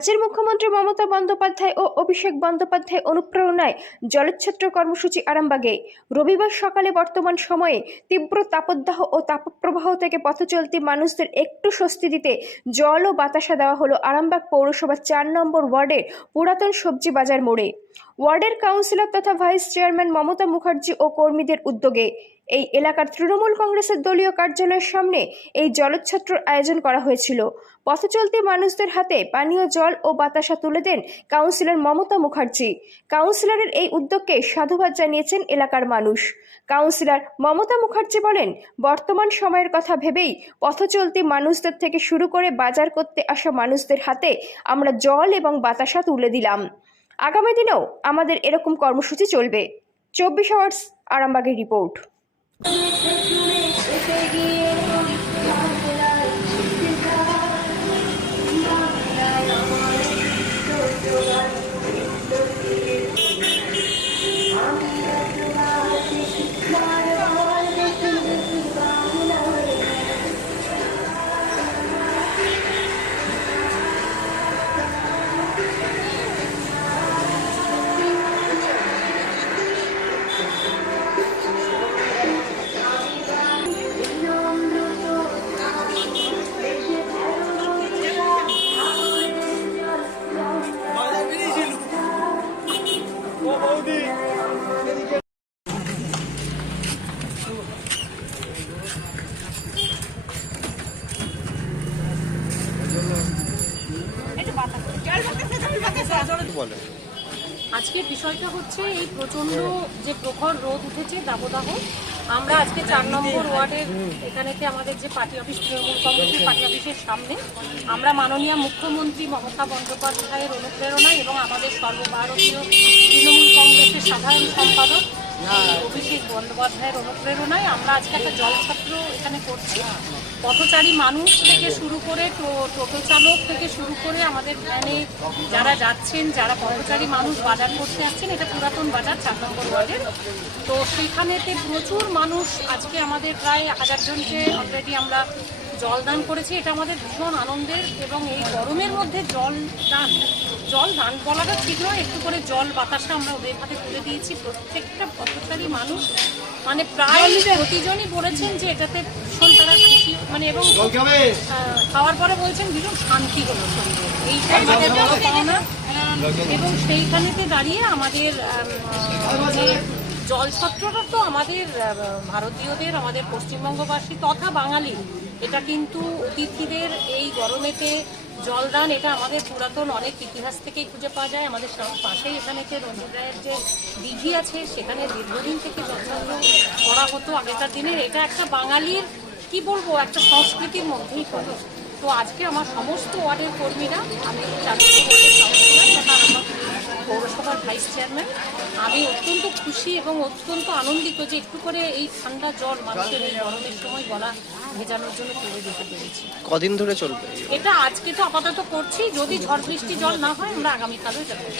রাজ্যের মুখ্যমন্ত্রী মমতা বন্দ্যোপাধ্যায় ও অভিষেক বন্দ্যোপাধ্যায় অনুপ্রেরণায় জলোচ্ছ্বাস কর্মসূচি আরামবাগে রবিবার সকালে বর্তমান সময়ে তীব্র তাপদাহ ও তাপপ্রবাহ থেকে পথচলতি মানুষদের একটু স্বস্তি দিতে জল ও বাতাসা দেওয়া হলো আরামবাগ পৌরসভার ৪ নম্বর ওয়ার্ডের পুরাতন সবজি বাজার মোড়ে। ওয়ার্ডের কাউন্সিলর তথা ভাইস চেয়ারম্যান মমতা মুখার্জি ও কর্মীদের উদ্যোগে এই এলাকার তৃণমূল কংগ্রেসের দলীয় কার্যালয়ের সামনে এই জলোচ্ছ্বাসের আয়োজন করা হয়েছিল। পথচলতি মানুষদের হাতে পানীয় জল ও বাতাসা তুলে দেন কাউন্সিলর মমতা মুখার্জি। কাউন্সিলরের এই উদ্যোগকে সাধুবাদ জানিয়েছেন এলাকার মানুষ। কাউন্সিলর মমতা মুখার্জি বলেন, বর্তমান সময়ের কথা ভেবেই পথচলতি মানুষদের থেকে শুরু করে বাজার করতে আসা মানুষদের হাতে আমরা জল এবং বাতাসা তুলে দিলাম। আগামী দিনেও আমাদের এরকম কর্মসূচি চলবে। 24 আওয়ার্স আরামবাগের রিপোর্ট। আজকের বিষয়টা হচ্ছে এই প্রচন্ড যে প্রখর রোদ উঠেছে, দাবদাহ। আমরা আজকে ৪ নম্বর ওয়ার্ডের এখানেতে আমাদের যে পার্টি অফিস, তৃণমূল কংগ্রেসের পার্টি অফিসের সামনে আমরা মাননীয় মুখ্যমন্ত্রী মমতা বন্দ্যোপাধ্যায়ের অনুপ্রেরণায় এবং আমাদের সর্বভারতীয় তৃণমূল কংগ্রেসের সাধারণ সম্পাদক অভিষেক বন্দ্যোপাধ্যায়ের অনুপ্রেরণায় আমরা আজকে একটা জলছত্র এখানে করছি। পথচারী মানুষ থেকে শুরু করে টোটো চালক থেকে শুরু করে আমাদের ভ্যানে যারা যাচ্ছেন, যারা পথচারী মানুষ বাজার করতে আসছেন, এটা পুরাতন বাজার ৪ নম্বর ওয়ার্ডের। তো সেইখানেতে প্রচুর মানুষ আজকে আমাদের প্রায় 1000 জনকে অলরেডি আমরা জল দান করেছি। এটা আমাদের ভীষণ আনন্দের এবং এই গরমের মধ্যে জল দান বলাটা ঠিক নয়, একটু করে জল বাতাসা আমরা ওদের হাতে তুলে দিয়েছি। প্রত্যেকটা পথচারী মানুষ মানে প্রায় প্রতিজনই বলেছেন যে এটাতে ভীষণ তারা খুশি, মানে এবং খাওয়ার পরে বলছেন ভীষণ শান্তি হলো শরীরে, এইটা আমাদের বড় পাওনা। এবং সেইখানেতে দাঁড়িয়ে আমাদের যে জলছত্রটা তো আমাদের ভারতীয়দের, আমাদের পশ্চিমবঙ্গবাসী তথা বাঙালি, এটা কিন্তু অতিথিদের এই গরমেতে জলদান, এটা আমাদের পুরাতন অনেক ইতিহাস থেকেই খুঁজে পাওয়া যায়। আমাদের পাশেই এখানেতে রঞ্জিত যে দিঘি আছে, সেখানে দীর্ঘদিন থেকে জলছত্র করা হতো আগেকার দিনের। এটা একটা বাঙালির কি বলবো, একটা সংস্কৃতির মধ্যেই পড়ে। তো আজকে আমার সমস্ত ওয়ার্ডের কর্মীরা, আমি ৪ নম্বর ওয়ার্ডের কাউন্সিলর তথা আমার পৌরসভার ভাইস চেয়ারম্যান, আমি অত্যন্ত খুশি এবং অত্যন্ত আনন্দিত যে একটু করে এই ঠান্ডা জল মানুষের এই গরমের সময় গলা ভেজানোর জন্য তুলে দিতে পেরেছি। কদিন ধরে চলবে এটা? আজকে তো আপাতত করছি, যদি ঝড় বৃষ্টি জল না হয় আমরা আগামীকালও এটা করব।